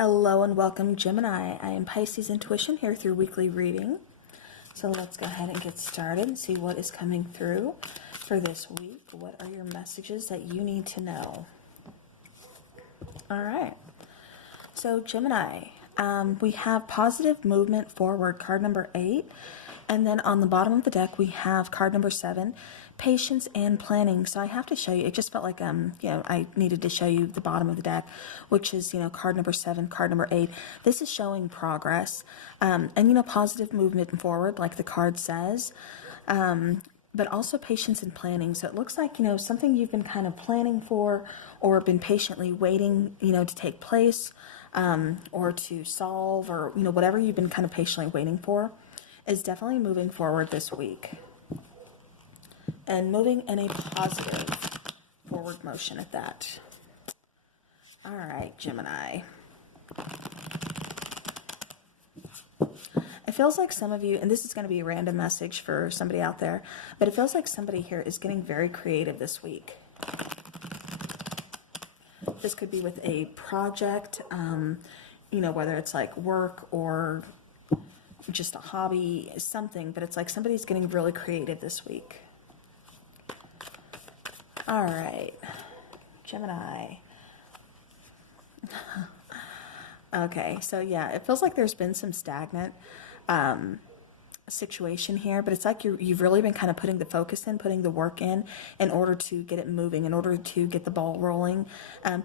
Hello and welcome, Gemini. I am Piscesintuition here through weekly reading. So let's go ahead and get started and see what is coming through for this week. What are your messages that you need to know? All right. So Gemini, we have positive movement forward, card number 8. And then on the bottom of the deck, we have card number 7, patience and planning. So I have to show you, it just felt like, I needed to show you the bottom of the deck, which is, card number 7, card number 8. This is showing progress, and, positive movement forward, like the card says, but also patience and planning. So it looks like, something you've been kind of planning for or been patiently waiting, to take place, or to solve, or, whatever you've been kind of patiently waiting for is definitely moving forward this week. And moving in a positive forward motion at that. All right, Gemini. It feels like some of you, and this is going to be a random message for somebody out there, but it feels like somebody here is getting very creative this week. This could be with a project, whether it's like work or just a hobby, something, but it's like somebody's getting really creative this week. All right, Gemini. Okay, so yeah, it feels like there's been some stagnant situation here, but it's like you've really been kind of putting the focus in, putting the work in order to get it moving, in order to get the ball rolling,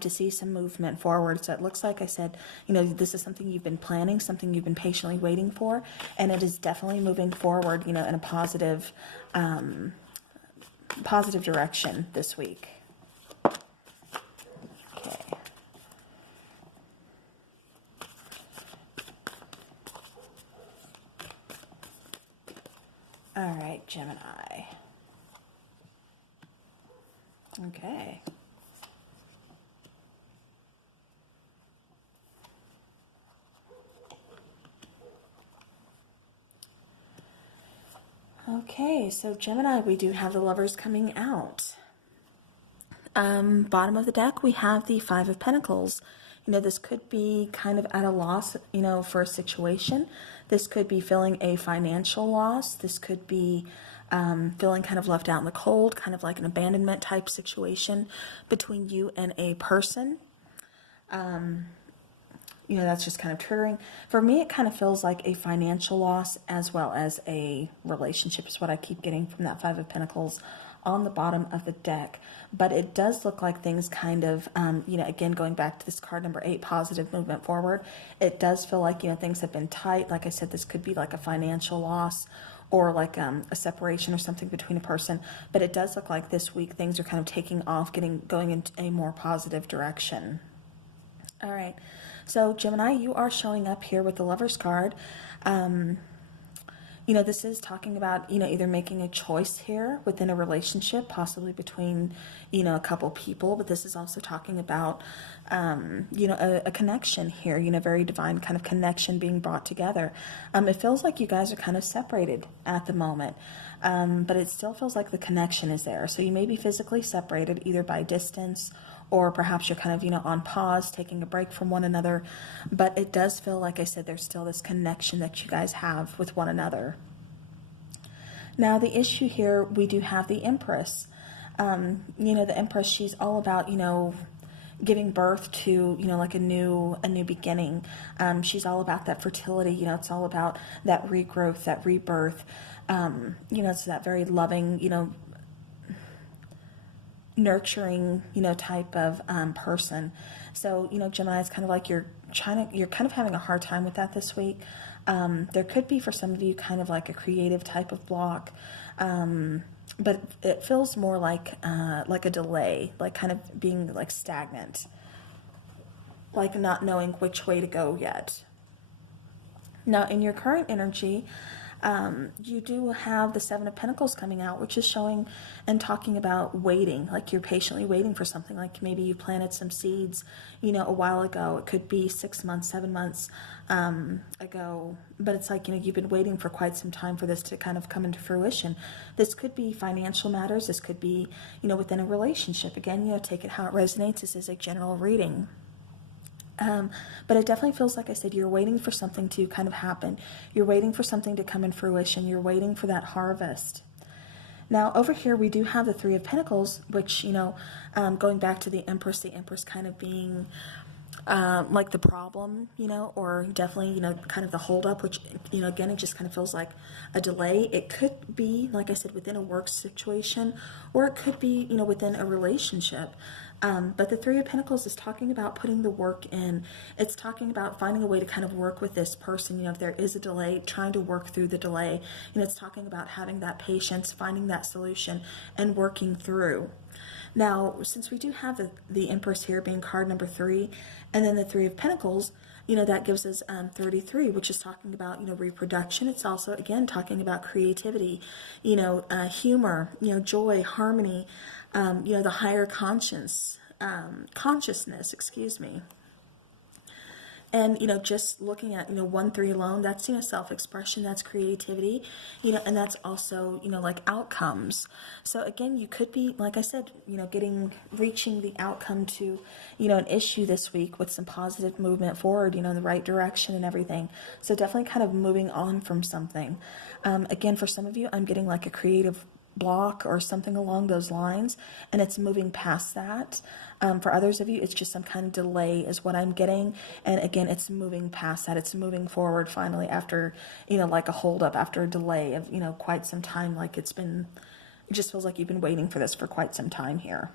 to see some movement forward. So it looks like I said, this is something you've been planning, something you've been patiently waiting for, and it is definitely moving forward, in a positive direction this week. Okay. All right, Gemini. Okay. Okay, so Gemini, we do have the Lovers coming out. Bottom of the deck, we have the Five of Pentacles. This could be kind of at a loss, for a situation. This could be feeling a financial loss. This could be feeling kind of left out in the cold, kind of like an abandonment type situation between you and a person. That's just kind of triggering. For me, it kind of feels like a financial loss as well as a relationship is what I keep getting from that Five of Pentacles on the bottom of the deck. But it does look like things kind of, again, going back to this card number 8, positive movement forward, it does feel like, things have been tight. Like I said, this could be like a financial loss or like a separation or something between a person. But it does look like this week things are kind of taking off, going into a more positive direction. All right. So Gemini, you are showing up here with the Lovers card. This is talking about, either making a choice here within a relationship, possibly between, a couple people, but this is also talking about, a connection here, very divine kind of connection being brought together. It feels like you guys are kind of separated at the moment, but it still feels like the connection is there. So you may be physically separated either by distance or perhaps you're kind of, on pause, taking a break from one another. But it does feel like I said, there's still this connection that you guys have with one another. Now, the issue here, we do have the Empress. The Empress, she's all about, giving birth to, like a new beginning. She's all about that fertility. It's all about that regrowth, that rebirth. It's that very loving, nurturing, type of person. So, Gemini, it's kind of like you're kind of having a hard time with that this week. There could be for some of you kind of like a creative type of block, but it feels more like a delay, like kind of being like stagnant, like not knowing which way to go yet. Now, in your current energy, you do have the Seven of Pentacles coming out, which is showing and talking about waiting, like you're patiently waiting for something, like maybe you planted some seeds, a while ago. It could be 6 months, 7 months ago, but it's like, you've been waiting for quite some time for this to kind of come into fruition. This could be financial matters. This could be, within a relationship. Again, take it how it resonates. This is a general reading. But it definitely feels like I said, you're waiting for something to kind of happen. You're waiting for something to come in fruition. You're waiting for that harvest. Now, over here, we do have the Three of Pentacles, which, going back to the Empress kind of being like the problem, or definitely, kind of the holdup, which, again, it just kind of feels like a delay. It could be, like I said, within a work situation, or it could be, within a relationship. But the Three of Pentacles is talking about putting the work in. It's talking about finding a way to kind of work with this person. If there is a delay, trying to work through the delay. It's talking about having that patience, finding that solution, and working through. Now, since we do have the Empress here being card number 3, and then the Three of Pentacles, that gives us 33, which is talking about, reproduction. It's also, again, talking about creativity, humor, joy, harmony, the higher consciousness, excuse me. And, just looking at, 1-3 alone, that's, self-expression, that's creativity, and that's also, like outcomes. So again, you could be, like I said, reaching the outcome to, an issue this week with some positive movement forward, in the right direction and everything. So definitely kind of moving on from something. Again, for some of you, I'm getting like a creative block or something along those lines, and it's moving past that. For others of you, it's just some kind of delay is what I'm getting, and again, it's moving past that. It's moving forward finally after, like a holdup, after a delay of, quite some time. Like it just feels like you've been waiting for this for quite some time here.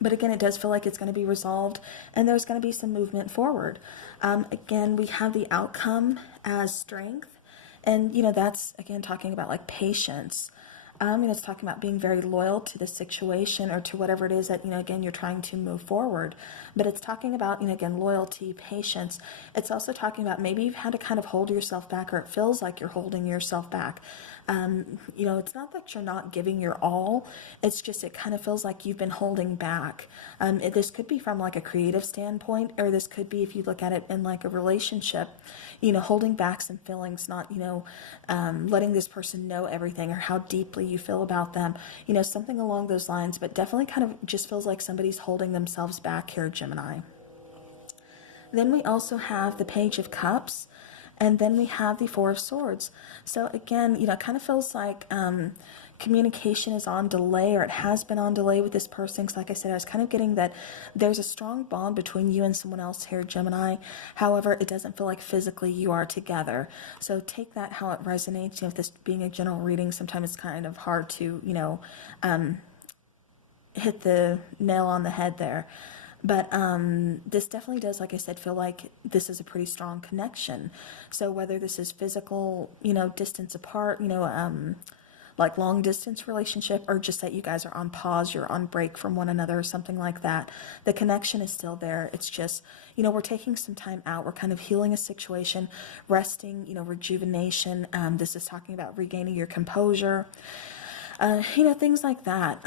But again, it does feel like it's going to be resolved, and there's going to be some movement forward. Again, we have the outcome as strength, and, that's, again, talking about like patience. It's talking about being very loyal to the situation or to whatever it is that, again, you're trying to move forward. But it's talking about, again, loyalty, patience. It's also talking about maybe you've had to kind of hold yourself back, or it feels like you're holding yourself back. It's not that you're not giving your all. It's just it kind of feels like you've been holding back. This could be from like a creative standpoint, or this could be if you look at it in like a relationship, holding back some feelings, not, letting this person know everything or how deeply you feel about them, something along those lines. But definitely kind of just feels like somebody's holding themselves back here, Gemini. Then we also have the Page of Cups, and then we have the Four of Swords. So again, it kind of feels like communication is on delay, or it has been on delay with this person. Because like I said, I was kind of getting that there's a strong bond between you and someone else here, Gemini. However, it doesn't feel like physically you are together. So take that how it resonates. If this being a general reading, sometimes it's kind of hard to, hit the nail on the head there. But this definitely does, like I said, feel like this is a pretty strong connection. So whether this is physical, distance apart, like long distance relationship, or just that you guys are on pause, you're on break from one another or something like that, the connection is still there. It's just, we're taking some time out. We're kind of healing a situation, resting, rejuvenation. This is talking about regaining your composure, things like that.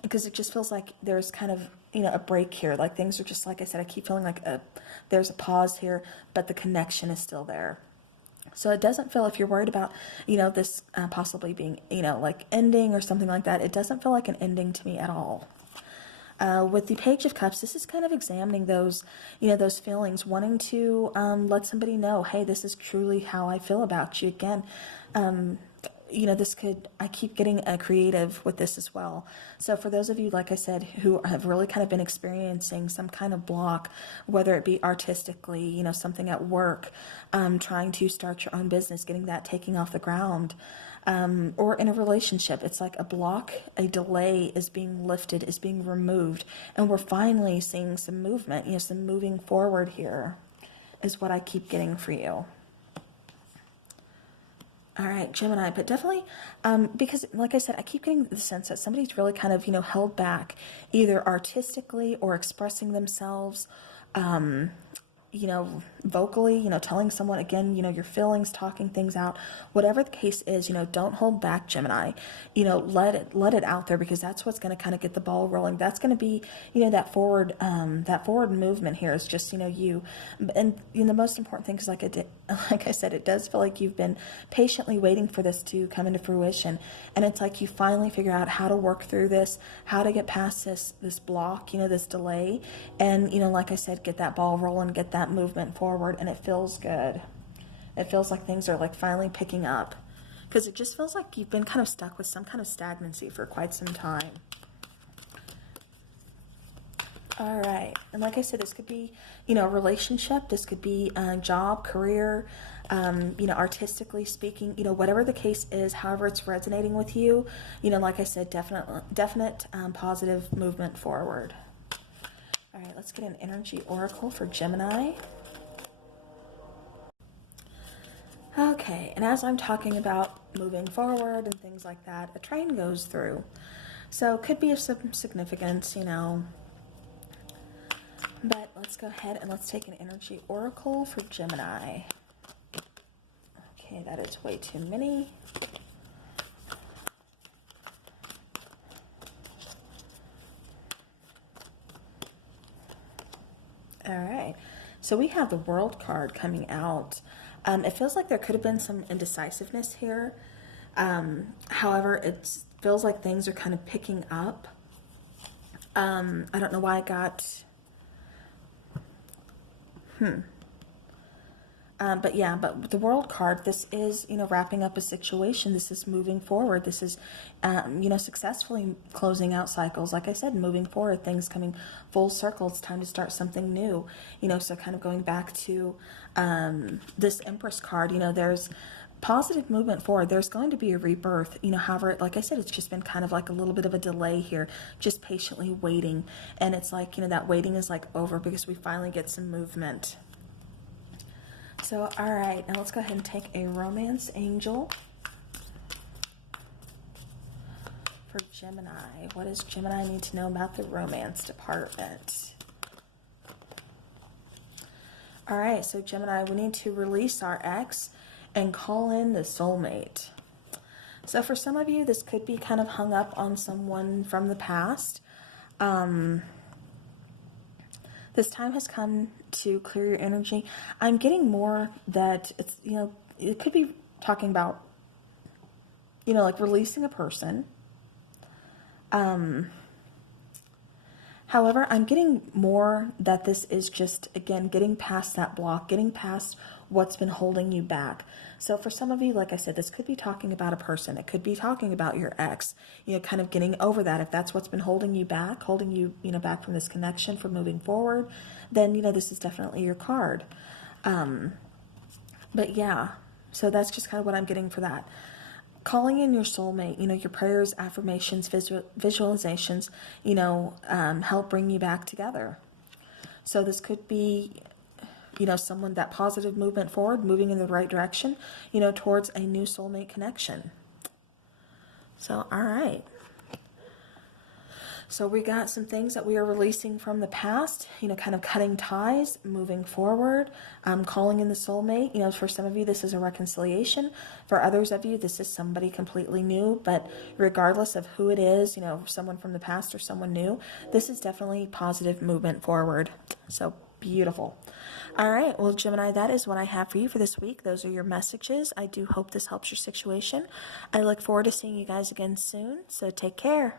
Because it just feels like there's kind of, a break here. Like things are just, like I said, I keep feeling like there's a pause here, but the connection is still there. So it doesn't feel, if you're worried about, this possibly being, like ending or something like that, it doesn't feel like an ending to me at all. With the Page of Cups, this is kind of examining those, those feelings, wanting to let somebody know, hey, this is truly how I feel about you. Again, I keep getting creative with this as well. So for those of you, like I said, who have really kind of been experiencing some kind of block, whether it be artistically, something at work, trying to start your own business, getting that taking off the ground, or in a relationship, it's like a block, a delay is being lifted, is being removed, and we're finally seeing some movement, some moving forward here is what I keep getting for you. All right, Gemini, but definitely, because like I said, I keep getting the sense that somebody's really kind of, held back either artistically or expressing themselves, vocally, telling someone again, your feelings, talking things out, whatever the case is, don't hold back, Gemini. Let it out there, because that's what's going to kind of get the ball rolling. That's going to be, that forward movement here is just, you. And the most important thing is, like I said, it does feel like you've been patiently waiting for this to come into fruition. And it's like you finally figure out how to work through this, how to get past this block, this delay. And, like I said, get that ball rolling, get that movement forward, and it feels good. It feels like things are like finally picking up, because it just feels like you've been kind of stuck with some kind of stagnancy for quite some time. All right, and like I said, this could be, a relationship, this could be a job, career, artistically speaking, whatever the case is, however it's resonating with you, like I said, definite positive movement forward. All right, let's get an energy oracle for Gemini. Okay, and as I'm talking about moving forward and things like that, a train goes through. So it could be of some significance, But let's go ahead and let's take an energy oracle for Gemini. Okay, that is way too many. All right, so we have the World card coming out. It feels like there could have been some indecisiveness here. However, it feels like things are kind of picking up. I don't know why I got... but yeah, but with the World card, this is, wrapping up a situation. This is moving forward. This is, successfully closing out cycles. Like I said, moving forward, things coming full circle. It's time to start something new, so kind of going back to this Empress card, there's positive movement forward. There's going to be a rebirth, however, like I said, it's just been kind of like a little bit of a delay here, just patiently waiting. And it's like, that waiting is like over, because we finally get some movement. So, all right, now let's go ahead and take a romance angel for Gemini. What does Gemini need to know about the romance department? All right, so Gemini, we need to release our ex and call in the soulmate. So for some of you, this could be kind of hung up on someone from the past. This time has come to clear your energy. I'm getting more that it's, it could be talking about, like releasing a person. However, I'm getting more that this is just, again, getting past that block, getting past what's been holding you back. So for some of you, like I said, this could be talking about a person. It could be talking about your ex, kind of getting over that. If that's what's been holding you back, back from this connection, from moving forward, then, this is definitely your card. But yeah, so that's just kind of what I'm getting for that. Calling in your soulmate, your prayers, affirmations, visualizations, help bring you back together. So this could be, someone, that positive movement forward, moving in the right direction, towards a new soulmate connection. So, all right. So we got some things that we are releasing from the past, kind of cutting ties, moving forward, calling in the soulmate. For some of you, this is a reconciliation. For others of you, this is somebody completely new. But regardless of who it is, someone from the past or someone new, this is definitely positive movement forward. So beautiful. All right. Well, Gemini, that is what I have for you for this week. Those are your messages. I do hope this helps your situation. I look forward to seeing you guys again soon. So take care.